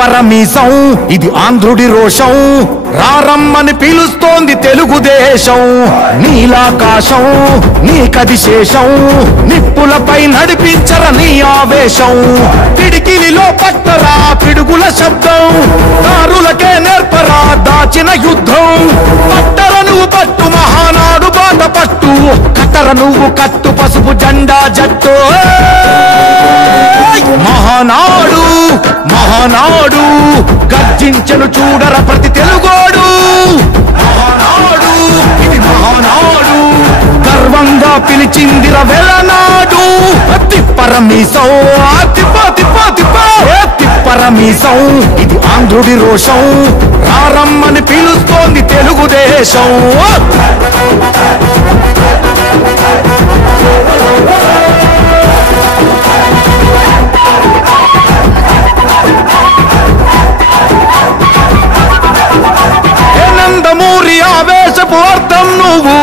పరమీసం ఇది ఆంధ్రుడి రోషం రారమ్మని పిలుస్తోంది తెలుగుదేశం నీలాకాశం నీకది శేషం నిప్పులపై నడిపించర నీ ఆవేశం పిడికిలిలో పట్టరా పిడుగుల శబ్దం దారులకే నేర్పరా దాచిన యుద్ధం పట్టర నువ్వు పట్టు మహానాడు బాట పట్టు కట్టర నువ్వు కట్టు పసుపు జెండా జట్టు మహానాడు మహానాడు గర్జించను చూడర ప్రతి తెలుగోడు మహానాడు ఇది మహానాడు గర్వంగా పిలిచిందిర వెలనాడు తిప్పరమీసం తిప్పరమీసం ఇది ఆంధ్రుడి రోషం రారమ్మని పిలుస్తోంది తెలుగుదేశం నందమూరి ఆవేశపు అర్థం నువ్వు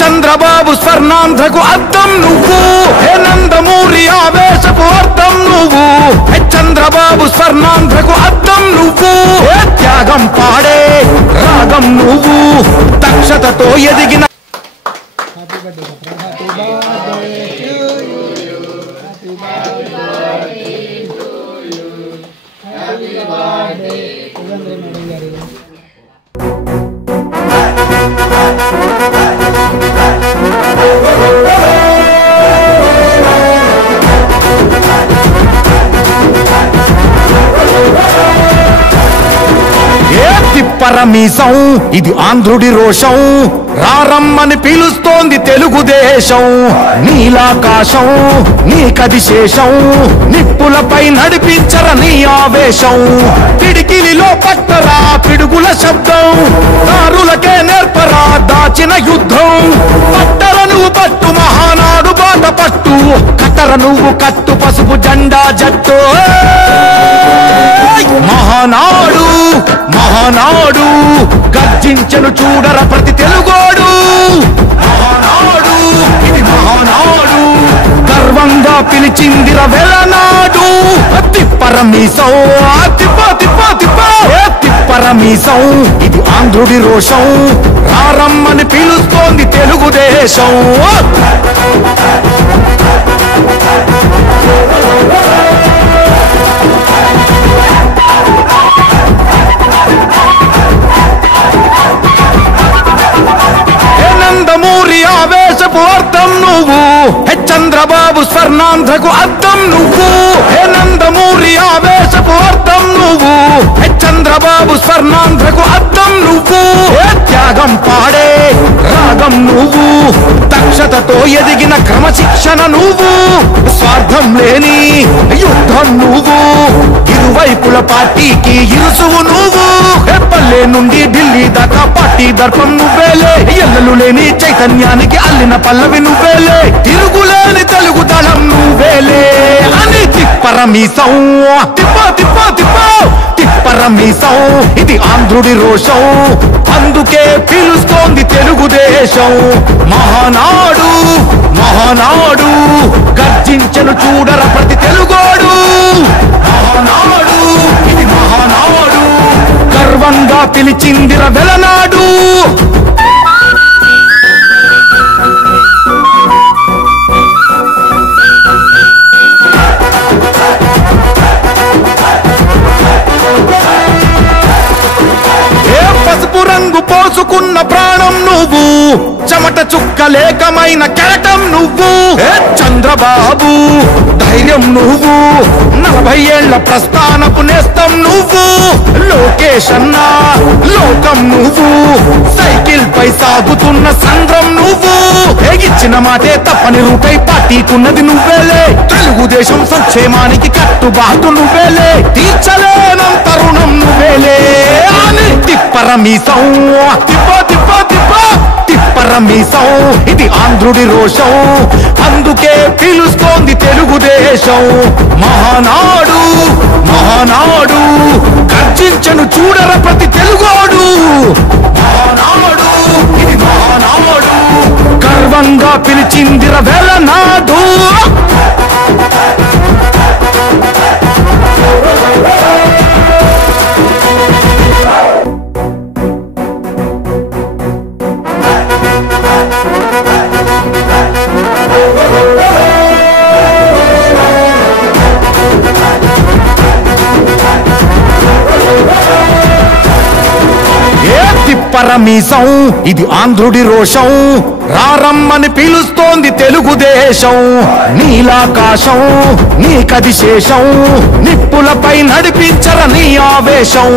చంద్రబాబు స్వర్ణాంధ్రకు అర్థం నువ్వు నందమూరి ఆవేశపు అర్థం నువ్వు చంద్రబాబు స్వర్ణాంధ్రకు అర్థం నువ్వు త్యాగం పాడే రాగం నువ్వు దక్షతతో ఎదిగిన పరమీసం ఇది ఆంధ్రుడి రోషం రారమ్మని పిలుస్తోంది తెలుగుదేశం నీలాకాశం నీకది శేషం నిప్పులపై నడిపించర నీ ఆవేశం పిడికిలిలో పట్టరా పిడుగుల శబ్దం దారులకే నేర్పరా దాచిన యుద్ధం పట్టర నువ్వు పట్టు మహానాడు బాట పట్టు కట్టర నువ్వు కట్టు పసుపు జెండా జట్టు మహానాడు మహానాడు గర్జించను చూడర ప్రతి తెలుగోడు మహానాడు ఇది మహానాడు గర్వంగా పిలిచిందిర వెలనాడు తిప్పరమీసం తిప్పరమీసం ఇది ఆంధ్రుడి రోషం రారమ్మని పిలుస్తోంది తెలుగుదేశం నందమూరి ఆవేశపు అర్థం నువ్వు చంద్రబాబు స్వర్ణాంధ్రకు అర్థం నువ్వు నందమూరి ఆవేశపు అర్థం నువ్వు చంద్రబాబు స్వర్ణాంధ్రకు అర్థం నువ్వు త్యాగం పాడే రాగం నువ్వు దక్షతతో ఎదిగిన క్రమశిక్షణ నువ్వు స్వార్థం లేని యుద్ధం నువ్వు ఇరువైపుల పార్టీకి ఇరుసువు నువ్వు పల్లె నుండి ఢిల్లీ దాకా పార్టీ దర్పం నువ్వేలే ఎల్లలు లేని చైతన్యానికి అల్లిన పల్లవి నువ్వేలే తిరుగులేని తెలుగు దళం నువ్వేలే అని తిప్పరమీసం తిప్పరమీసం ఇది ఆంధ్రుడి రోషం అందుకే పిలుస్తోంది తెలుగుదేశం మహానాడు మహానాడు గర్జించను చూడర ప్రతి తెలుగోడు మహానాడు ఇది మహానాడు గర్వంగా పిలిచిందిర వెలనాడు పసుపు రంగు పోసుకున్న ప్రాణం నువ్వు చెమట చుక్కలేకమైన కెరటం నువ్వు చంద్రబాబు ధైర్యం నువ్వు 40 ఏళ్ల ప్రస్థానపు నేస్తం నువ్వు లోకేష్ అన్న లోకం నువ్వు సైకిల్ పై సాగుతున్న సంద్రం నువ్వు ఇచ్చిన మాటే తప్పని రూపై పార్టీకున్నది నువ్వేలే తెలుగుదేశం సంక్షేమానికి కట్టుబాటు నువ్వేలే తీర్చలేనంత రుణం నువ్వేలే అని తిప్పరమీసం తిప్పరమీసం ఇది ఆంధ్రుడి రోషం అందుకే పిలుస్తోంది తెలుగుదేశం మహానాడు మహానాడు గర్జించ గర్జించెను చూడర ప్రతి తెలుగోడు. మహానాడు ఇది మహానాడు, గర్వంగా పిలిచిందిర వెలనాడు. పరమీసం ఇది ఆంధ్రుడి రోషం, రారమ్మని పిలుస్తోంది తెలుగుదేశం. నీలాకాశం నీకది శేషం, నిప్పులపై నడిపించర నీ ఆవేశం.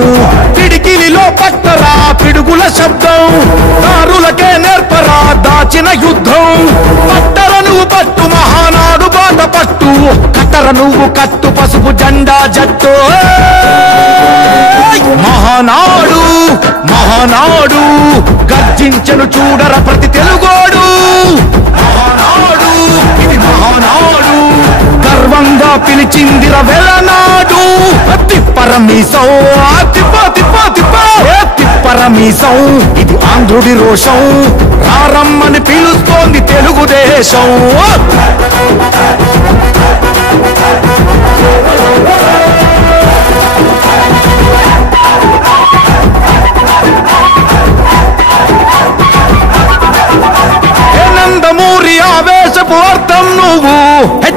పిడికిలిలో పట్టరా పిడుగుల శబ్దం, దారులకే నేర్పరా దాచిన యుద్ధం. పట్టర నువ్వు పట్టు మహానాడు బాట పట్టు, కట్టర నువ్వు కట్టు పసుపు జెండా జట్టు. మహానాడు మహానాడు గర్జించెను చూడర ప్రతి తెలుగోడు. మహానాడు ఇది మహానాడు, గర్వంగా పిలిచిందిర వెలనాడు. తిప్పరమీసం తిప్ప తిప్ప తిప్ప తిప్పరమీసం ఇది ఆంధ్రుడి రోషం, రారమ్మని పిలుస్తోంది తెలుగుదేశం. అర్థం నువ్వు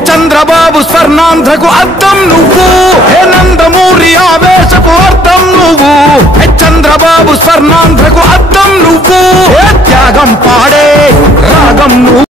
చంద్రబాబు స్వర్ణాంధ్రకు అర్థం నువ్వు. హే నందమూరి ఆవేశపు అర్థం నువ్వు, చంద్రబాబు స్వర్ణాంధ్రకు అర్థం నువ్వు. త్యాగం పాడే రాగం నువ్వు.